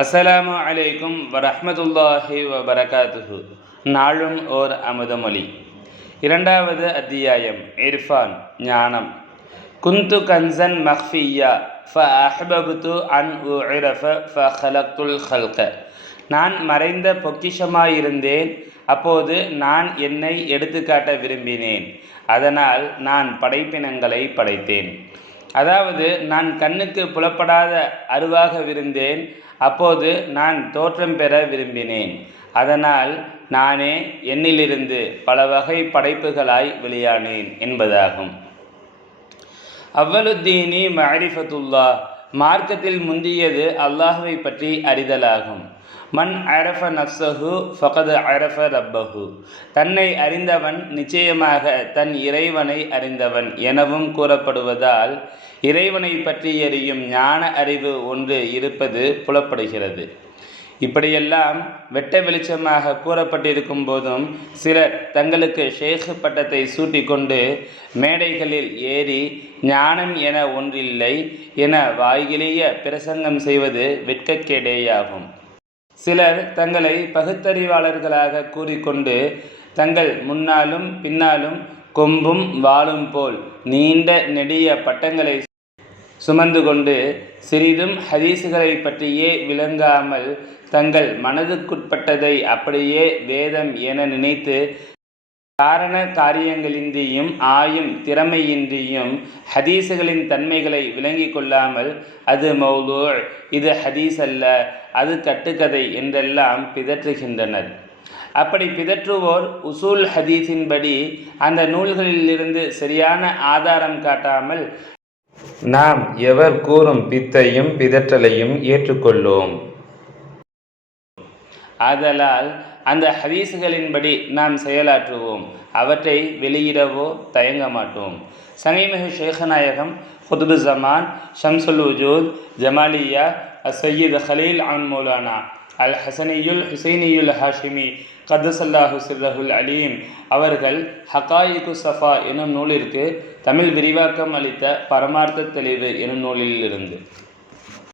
அஸ்ஸலாமு அலைக்கும் வரஹ்மத்துல்லாஹி வபரகாத்துஹு. நாளும் ஓர் அமுதமொழி. இரண்டாவது அத்தியாயம் இர்ஃபான் ஞானம். குந்து கன்சன் மஹ்ஃபியா ஃப அஹ்பப்து அன் உஇரஃப ஃப ஹலக்துல் ஹல்க நான் மறைந்த பொக்கிஷமாயிருந்தேன் அப்போது நான் என்னை எடுத்துக்காட்ட விரும்பினேன். அதனால் நான் படைப்பினங்களை படைத்தேன். அதாவது நான் கண்ணுக்கு புலப்படாத அருவாக விருந்தேன் அப்போது நான் தோற்றம் பெற விரும்பினேன். அதனால் நானே என்னிலிருந்து பல வகை படைப்புகளாய் வெளியானேன் என்பதாகும். அவ்வலுத்தீனி மரிஃபத்துல்லா மார்க்கத்தில் முந்தியது அல்லாஹுவை பற்றி அறிதலாகும். மன் அரஃப நஃப்சஹு ஃபகது அரஃப ரப்பஹு. தன்னை அறிந்தவன் நிச்சயமாக தன் இறைவனை அறிந்தவன் எனவும் கூறப்படுவதால் இறைவனை பற்றி எறியும் ஞான அறிவு ஒன்று இருப்பது புலப்படுகிறது. இப்படியெல்லாம் வெட்ட வெளிச்சமாக கூறப்பட்டிருக்கும் போதும் சிலர் தங்களுக்கு ஷேக் பட்டத்தை சூட்டிக்கொண்டு மேடைகளில் ஏறி ஞானம் என ஒன்றில்லை என வாயிலேயே பிரசங்கம் செய்வது வெட்கக்கேடேயாகும். சிலர் தங்களை பகுத்தறிவாளர்களாக கூறிக்கொண்டு தங்கள் முன்னாலும் பின்னாலும் கொம்பும் வாளும் போல் நீண்ட நெடிய பட்டங்களை சுமந்து கொண்டு சிறிதும் ஹதீசுகளை பற்றியே விளங்காமல் தங்கள் மனதுக்குட்பட்டதை அப்படியே வேதம் என நினைத்து காரண காரியங்களின்றியும் ஆயும் திறமையின்றியும் ஹதீஸுகளின் தன்மைகளை விளங்கி கொள்ளாமல் அது மௌலூ இது ஹதீஸ் அல்ல அது கட்டுக்கதை என்றெல்லாம் பிதற்றுகின்றனர். அப்படி பிதற்றுவோர் உசூல் ஹதீஸின்படி அந்த நூல்களிலிருந்து சரியான ஆதாரம் காட்டாமல் நாம் எவர் கூறும் பித்தையும் பிதற்றலையும் ஏற்றுக்கொள்ளோம். ஆதலால் அந்த ஹதீஸுகளின்படி நாம் செயலாற்றுவோம். அவற்றை வெளியிடவோ தயங்க மாட்டோம். சங்கைமிகு ஷேகநாயகம் குதுபு ஜமான் ஷம்சுல் உஜூத் ஜமாலியா சையீத் ஹலீல் அன் மௌலானா அல் ஹசனியுல் ஹுசைனியுல் ஹாஷிமி கதசல்லாஹு சிர்ரஹுல் அலீம் அவர்கள் ஹகாயிகு சஃபா எனும் நூலிற்கு தமிழ் விரிவாக்கம் அளித்த பரமார்த்த தெளிவு எனும் நூலில் இருந்து